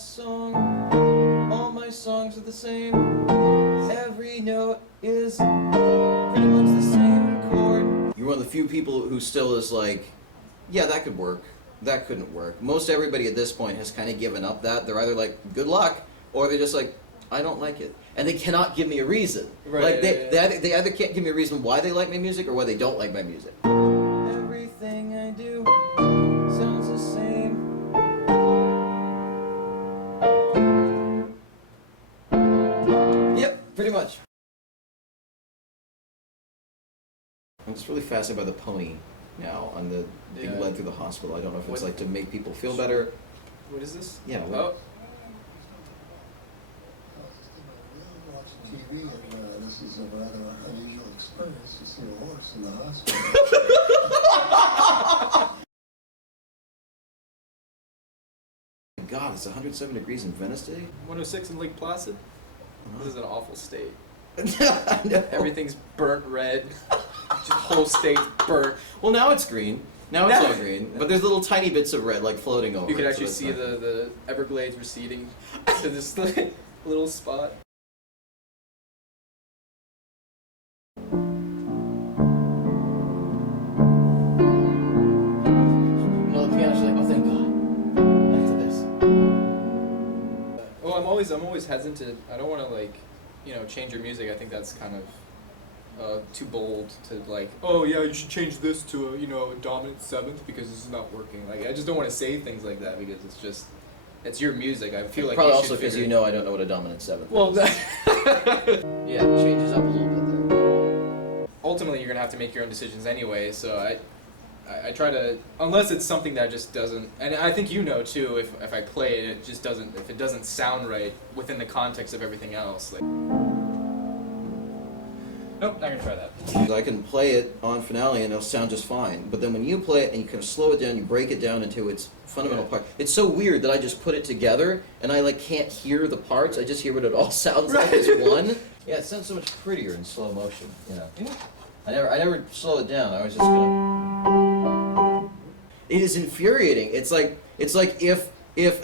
last song. All my songs are the same. Every note is pretty much the same chord. You're one of the few people who still is like, yeah, that could work. That couldn't work. Most everybody at this point has kind of given up that. They're either like, good luck, or they're just like, I don't like it. And they cannot give me a reason. Right, like they either can't give me a reason why they like my music or why they don't like my music. Everything I do sounds the same. Yep, pretty much. I'm just really fascinated by the pony now on the being led through the hospital. I don't know if it's like to make people feel better. What is this? Yeah. Oh. TV, and this is a rather unusual experience to see a horse in the hospital. God, it's 107 degrees in Venice today? 106 in Lake Placid? This is an awful state. I know. Everything's burnt red. Just whole state's burnt. Well, now it's green. Now it's all green. But there's little tiny bits of red, like, floating over You can it, actually so see the Everglades receding to this little spot. No, the piano's like, oh, thank God. After this. Well, I'm always hesitant. I don't want to, like, change your music. I think that's kind of too bold to, like, oh yeah, you should change this to a dominant seventh because this is not working. Like, I just don't want to say things like that because it's your music. I feel like Probably you also should because figure- you know I don't know what a dominant seventh Well, is. Yeah, it changes up a little bit there. ultimately you're gonna have to make your own decisions anyway. So I try to, unless it's something that just doesn't, and I think too, if I play it, it just doesn't, if it doesn't sound right within the context of everything else. Like, nope, not gonna try that. I can play it on finale and it'll sound just fine. But then when you play it and you kind of slow it down, you break it down into its fundamental part. It's so weird that I just put it together and I like can't hear the parts. I just hear what it all sounds like as one. Yeah, it sounds so much prettier in slow motion. I never slow it down. I was just gonna. It is infuriating. It's like if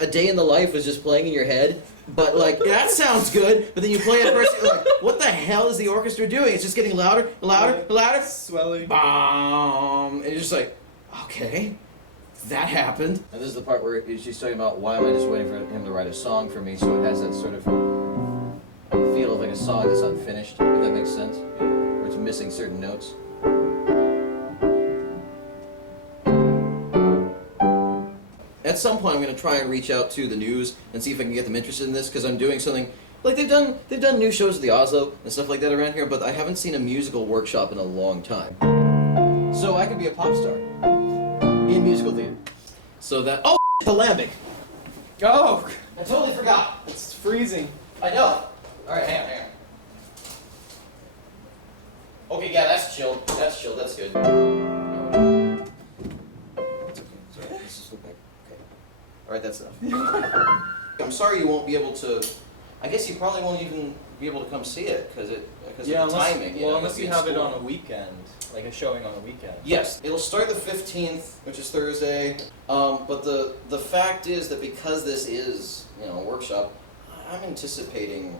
A Day in the Life was just playing in your head, but like that sounds good, but then you play it first, you're like, what the hell is the orchestra doing? It's just getting louder, louder, louder, Swelling. and you're just like, okay, that happened. And this is the part where she's talking about why am I just waiting for him to write a song for me, so it has that sort of feel of like a song that's unfinished, if that makes sense, where it's missing certain notes. At some point, I'm going to try and reach out to the news and see if I can get them interested in this, because I'm doing something like they've done new shows at the Oslo and stuff like that around here, but I haven't seen a musical workshop in a long time. So I could be a pop star in musical theater. So that the lambic. Oh, I totally forgot. it's freezing. I know. All right, hang on. Okay, yeah, that's chill. That's chill. That's good. Let's just look back. Okay. All right, that's enough. I'm sorry you won't be able to. I guess you probably won't even be able to come see it because of the timing. Unless you have it on a weekend, like a showing on a weekend. Yes, it'll start the 15th, which is Thursday. But the fact is that because this is a workshop, I'm anticipating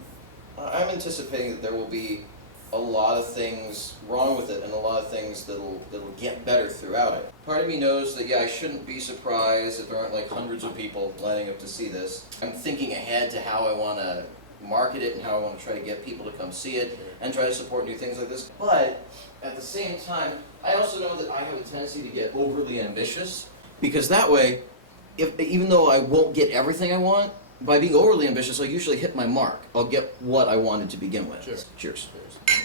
that there will be a lot of things wrong with it and a lot of things that'll get better throughout it. Part of me knows that I shouldn't be surprised if there aren't like hundreds of people lining up to see this. I'm thinking ahead to how I want to market it and how I want to try to get people to come see it and try to support new things like this. But at the same time, I also know that I have a tendency to get overly ambitious, because that way, even though I won't get everything I want, by being overly ambitious, I'll usually hit my mark. I'll get what I wanted to begin with. Sure. Cheers. Cheers.